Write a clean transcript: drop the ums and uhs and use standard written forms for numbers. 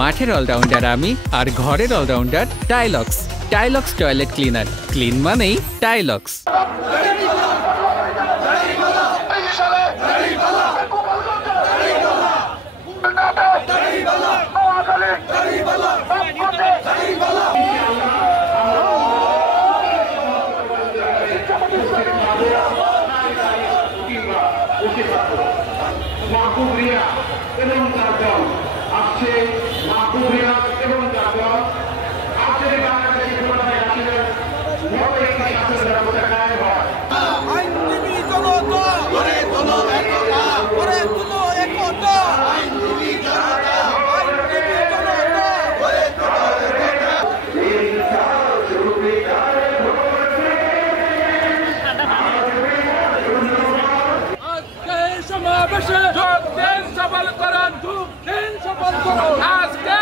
মাঠের অলরাউন্ডার আমি আর ঘরের all rounder Tilex. Tilex toilet cleaner, clean মানেই টাইলক্স। সমাবেশে যোগ দেন, সফল করুন, যোগ দেন, সফল করুন। আজকে